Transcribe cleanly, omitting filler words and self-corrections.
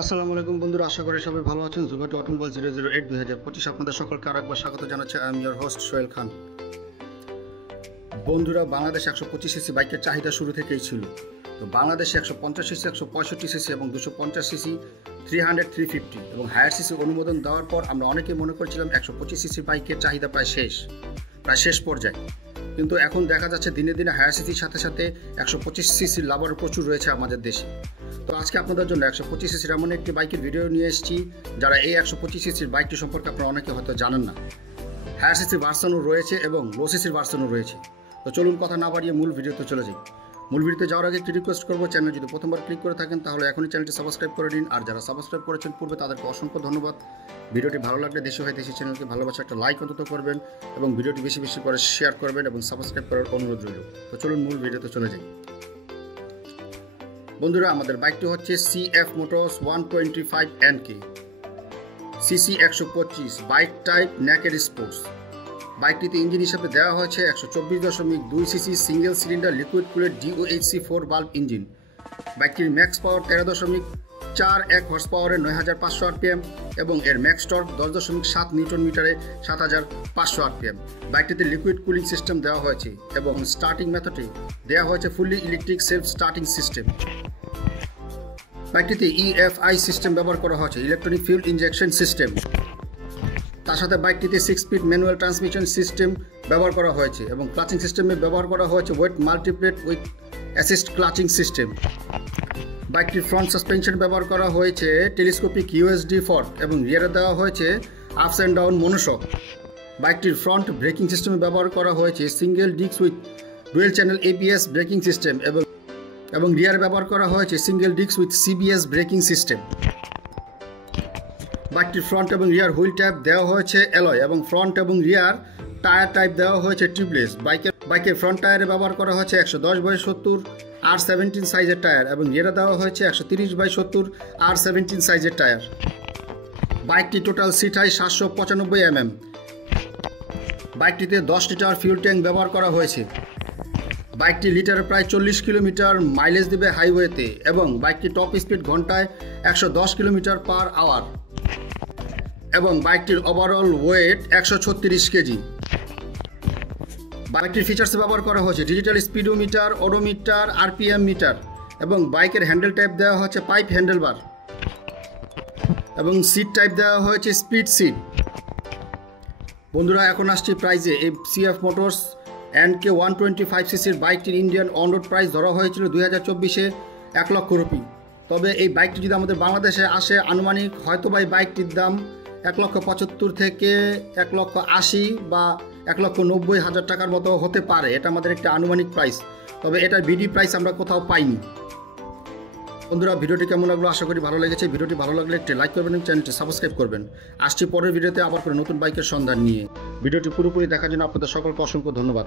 আসসালামু আলাইকুম বন্ধুরা, আশা করি সবাই ভালো আছেন। জুবাটি অটোমোবাইল 008 2025 আপনাদের সকলকে আরেকবার স্বাগত জানাচ্ছি। আমি ইওর হোস্ট সোহেল খান। বন্ধুরা, বাংলাদেশ 125 সিসি বাইকের চাহিদা শুরু থেকেই ছিল। তো বাংলাদেশে 150 সিসি, 165 সিসি এবং 250 সিসি, 300, 350 এবং হায়ার সিসি অনুমোদন দেওয়ার পর আমরা অনেকেই মনে করছিলাম 125 সিসি বাইকের চাহিদা প্রায় শেষ পর্যায়ে। কিন্তু এখন দেখা যাচ্ছে দিনে দিনে হায়ার সিসির সাথে সাথে 125 সিসির লাভার প্রচুর রয়েছে আমাদের দেশে। তো আজকে আপনাদের জন্য 125 সিসির এমন একটি বাইকের ভিডিও নিয়ে এসেছি যারা এই 125 সিসির বাইকটি সম্পর্কে আপনারা অনেকে হয়তো জানেন না। হায়ার সিসির ভার্সনও রয়েছে এবং লো সিসির ভার্সনও রয়েছে। তো চলুন কথা না বাড়িয়ে মূল ভিডিওতে চলে যাই। মূল ভিডিওতে যাওয়ার আগে একটি রিকোয়েস্ট করবো, চ্যানেল যদি প্রথমবার ক্লিক করে থাকেন তাহলে এখনই চ্যানেলটি সাবস্ক্রাইব করে নিন। আর যারা সাবস্ক্রাইব করেছেন পূর্বে তাদেরকে অসংখ্য ধন্যবাদ। ভিডিওটি ভালো লাগলে দেশে হয় দেশি চ্যানেলকে ভালোবাসা একটা লাইক অন্তত করবেন এবং ভিডিওটি বেশি বেশি করে শেয়ার করবেন এবং সাবস্ক্রাইব করার অনুরোধ রইল। তো চলুন মূল ভিডিওতে চলে যাই। বন্ধুরা, আমাদের বাইকটি হচ্ছে CF motors 125 NK cc 125 bike type naked sports. বাইকটিতে ইঞ্জিন হিসাবে দেওয়া হয়েছে 124.2 cc single cylinder liquid cooled DOHC 4 বাল্ব ইঞ্জিন। বাইকটির ম্যাক্স পাওয়ার 13.41 হর্স পাওয়ারে 9500 RPM এবং এর ম্যাক্স টর্ক 10.7 নিউটন মিটারে 7500 RPM। বাইকটিতে লিকুইড কুলিং সিস্টেম দেওয়া হয়েছে এবং স্টার্টিং মেথডে দেওয়া হয়েছে fully electric self starting system. বাইকটিতে EFI সিস্টেম ব্যবহার করা হয়েছে, ইলেকট্রনিক ফিউল ইনজেকশন সিস্টেম। তার সাথে বাইকটিতে 6 স্পিড ম্যানুয়াল ট্রান্সমিশন সিস্টেম ব্যবহার করা হয়েছে এবং ক্লাচিং সিস্টেমে ব্যবহার করা হয়েছে wet multiplate with assist clutching system. বাইকটির ফ্রন্ট সাসপেনশন ব্যবহার করা হয়েছে টেলিস্কোপিক USD ফর্ক এবং রিয়ারে দেওয়া হয়েছে আপস অ্যান্ড ডাউন মনোশক। বাইকটির ফ্রন্ট ব্রেকিং সিস্টেমে ব্যবহার করা হয়েছে single disc with dual channel ABS braking system এবং রিয়ার ব্যবহার করা হয়েছে single disc with CBS braking system. বাইকটির ফ্রন্ট এবং রিয়ার হুইল টাইপ দেওয়া হয়েছে অ্যালয় এবং ফ্রন্ট এবং রিয়ার টায়ার টাইপ দেওয়া হয়েছে টিউবলেস। বাইকের ফ্রন্ট টায়ারে ব্যবহার করা হয়েছে 110/70 R17 সাইজের টায়ার এবং রিয়ারে দেওয়া হয়েছে 130/70 R17 সাইজের টায়ার। বাইকটি টোটাল সিট হাইট 795 mm। বাইকটিতে 10 লিটার ফিউল ট্যাঙ্ক ব্যবহার করা হয়েছে। বাইকটি লিটারে প্রায় 40 কিলোমিটার মাইলেজ দেবে হাইওয়েতে এবং বাইকটি টপ স্পিড ঘন্টায় 110 কিলোমিটার পার আওয়ার এবং বাইকটির ওভারঅল ওয়েট 136 কেজি। বাইকটির ফিচার্সে ব্যবহার করা হয়েছে digital speedometer, odometer, RPM meter এবং বাইকের হ্যান্ডেল টাইপ দেওয়া হয়েছে পাইপ হ্যান্ডেল বার এবং সিট টাইপ দেওয়া হয়েছে স্পিড সিট। বন্ধুরা, এখন আসছি প্রাইজে। এই CF মোটরস NK 125 সিসির বাইকটির ইন্ডিয়ান অন রোড প্রাইস ধরা হয়েছিল 2024-এ 1 লক্ষ রুপি। তবে এই বাইকটি যদি আমাদের বাংলাদেশে আসে আনুমানিক হয়তো বা এই বাইকটির দাম 1,75,000 থেকে 1,80,000 বা 1,90,000 টাকার মতো হতে পারে। এটা আমাদের একটা আনুমানিক প্রাইস, তবে এটার বিডি প্রাইস আমরা কোথাও পাইনি। বন্ধুরা, ভিডিওটি কেমন লাগলো? আশা করি ভালো লেগেছে। ভিডিওটি ভালো লাগলে একটি লাইক করবেন এবং চ্যানেলটি সাবস্ক্রাইব করবেন। আসছি পরের ভিডিওতে আবার করে নতুন বাইকের সন্ধান নিয়ে। ভিডিওটি পুরোপুরি দেখার জন্য আপনাদের সকলকে অসংখ্য ধন্যবাদ।